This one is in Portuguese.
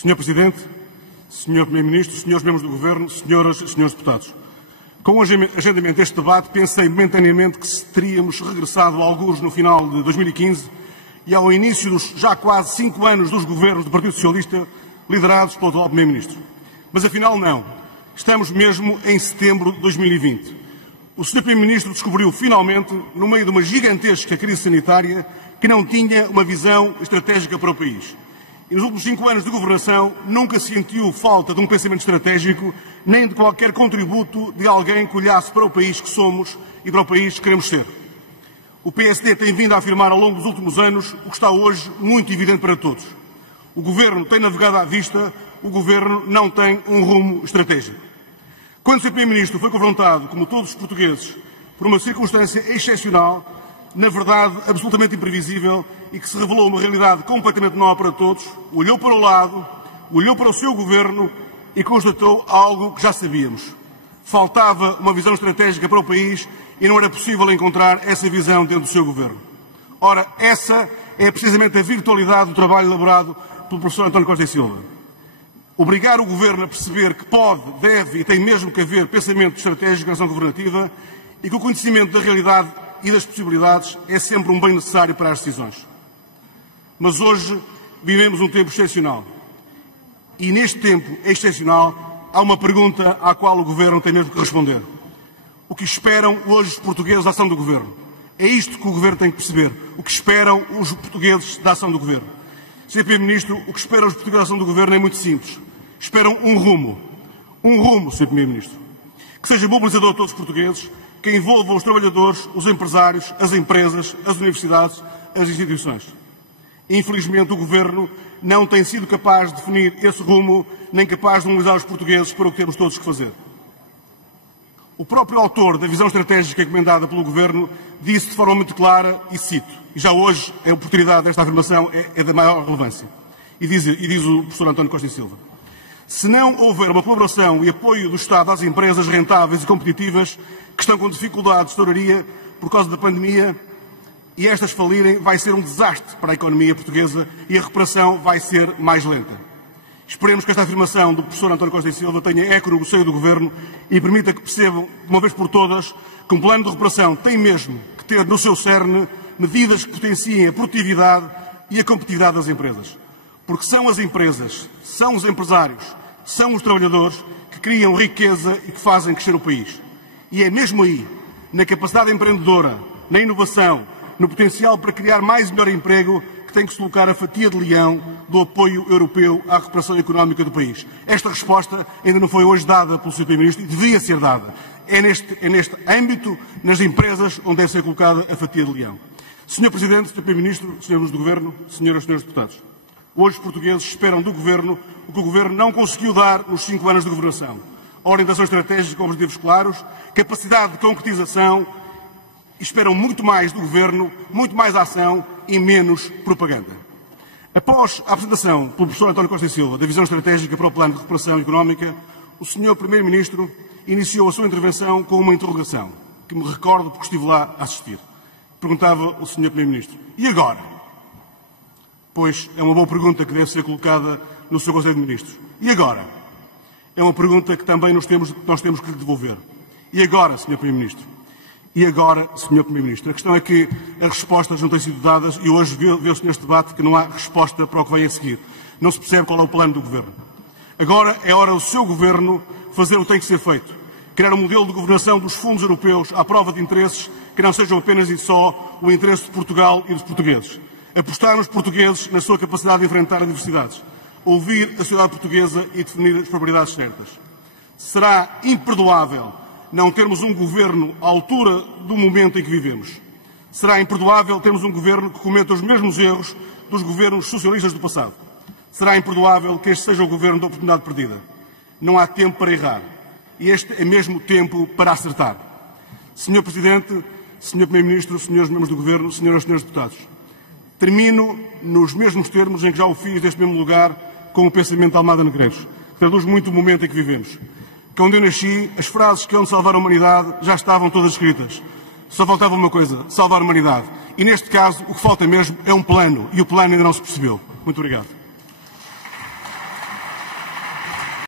Senhor Presidente, Senhor Primeiro-Ministro, Senhores Membros do Governo, Senhoras e Senhores Deputados. Com o agendamento deste debate, pensei momentaneamente que teríamos regressado a algures no final de 2015 e ao início dos já quase 5 anos dos governos do Partido Socialista liderados pelo atual Primeiro-Ministro. Mas afinal não. Estamos mesmo em setembro de 2020. O Sr. Primeiro-Ministro descobriu finalmente, no meio de uma gigantesca crise sanitária, que não tinha uma visão estratégica para o país. E nos últimos 5 anos de governação nunca se sentiu falta de um pensamento estratégico, nem de qualquer contributo de alguém que olhasse para o país que somos e para o país que queremos ser. O PSD tem vindo a afirmar ao longo dos últimos anos o que está hoje muito evidente para todos. O Governo tem navegado à vista, o Governo não tem um rumo estratégico. Quando o Sr. Primeiro-Ministro foi confrontado, como todos os portugueses, por uma circunstância excepcional, na verdade absolutamente imprevisível e que se revelou uma realidade completamente nova para todos, olhou para o lado, olhou para o seu Governo e constatou algo que já sabíamos. Faltava uma visão estratégica para o país e não era possível encontrar essa visão dentro do seu Governo. Ora, essa é precisamente a virtualidade do trabalho elaborado pelo professor António Costa e Silva. Obrigar o Governo a perceber que pode, deve e tem mesmo que haver pensamento estratégico na ação governativa e que o conhecimento da realidade e das possibilidades é sempre um bem necessário para as decisões. Mas hoje vivemos um tempo excepcional. E neste tempo excepcional há uma pergunta à qual o Governo tem mesmo que responder. O que esperam hoje os portugueses da ação do Governo? É isto que o Governo tem que perceber. O que esperam os portugueses da ação do Governo? Sr. Primeiro-Ministro, o que esperam os portugueses da ação do Governo é muito simples. Esperam um rumo. Um rumo, Sr. Primeiro-Ministro. Que seja mobilizador a todos os portugueses, que envolva os trabalhadores, os empresários, as empresas, as universidades, as instituições. Infelizmente, o Governo não tem sido capaz de definir esse rumo, nem capaz de mobilizar os portugueses para o que temos todos que fazer. O próprio autor da visão estratégica encomendada pelo Governo disse de forma muito clara, e cito, e já hoje a oportunidade desta afirmação é da maior relevância, e diz o professor António Costa e Silva: se não houver uma colaboração e apoio do Estado às empresas rentáveis e competitivas que estão com dificuldades de tesouraria por causa da pandemia, e estas falirem, vai ser um desastre para a economia portuguesa e a recuperação vai ser mais lenta. Esperemos que esta afirmação do professor António Costa e Silva tenha eco no seio do Governo e permita que percebam, de uma vez por todas, que um plano de recuperação tem mesmo que ter no seu cerne medidas que potenciem a produtividade e a competitividade das empresas. Porque são as empresas, são os empresários, são os trabalhadores que criam riqueza e que fazem crescer o país. E é mesmo aí, na capacidade empreendedora, na inovação, no potencial para criar mais e melhor emprego, que tem que se colocar a fatia de leão do apoio europeu à recuperação económica do país. Esta resposta ainda não foi hoje dada pelo Sr. Primeiro-Ministro e devia ser dada. É neste âmbito, nas empresas, onde deve ser colocada a fatia de leão. Sr. Presidente, Sr. Primeiro-Ministro, Srs. Membros do Governo, Senhoras e Senhores Deputados, hoje os portugueses esperam do Governo o que o Governo não conseguiu dar nos 5 anos de governação. Orientação estratégica com objetivos claros, capacidade de concretização. Esperam muito mais do Governo, muito mais ação e menos propaganda. Após a apresentação pelo professor António Costa e Silva da visão estratégica para o Plano de Recuperação Económica, o Sr. Primeiro-Ministro iniciou a sua intervenção com uma interrogação, que me recordo porque estive lá a assistir. Perguntava o Sr. Primeiro-Ministro: e agora? Pois é uma boa pergunta que deve ser colocada no seu Conselho de Ministros. E agora? É uma pergunta que também nós temos que lhe devolver. E agora, Sr. Primeiro-Ministro? E agora, Sr. Primeiro-Ministro? A questão é que as respostas não têm sido dadas e hoje vê-se neste debate que não há resposta para o que vem a seguir. Não se percebe qual é o plano do Governo. Agora é hora do seu Governo fazer o que tem que ser feito. Criar um modelo de governação dos fundos europeus à prova de interesses que não sejam apenas e só o interesse de Portugal e dos portugueses. Apostar nos portugueses na sua capacidade de enfrentar adversidades. Ouvir a sociedade portuguesa e definir as prioridades certas. Será imperdoável não termos um Governo à altura do momento em que vivemos. Será imperdoável termos um Governo que cometa os mesmos erros dos governos socialistas do passado. Será imperdoável que este seja o Governo da oportunidade perdida. Não há tempo para errar. E este é mesmo tempo para acertar. Sr. Presidente, Sr. Primeiro-Ministro, Senhores Membros do Governo, Senhoras e Senhores Deputados, termino nos mesmos termos em que já o fiz deste mesmo lugar com o pensamento de Almada Negreiros. Traduz muito o momento em que vivemos. Quando eu nasci, as frases que hão de salvar a humanidade já estavam todas escritas. Só faltava uma coisa: salvar a humanidade. E neste caso, o que falta mesmo é um plano. E o plano ainda não se percebeu. Muito obrigado.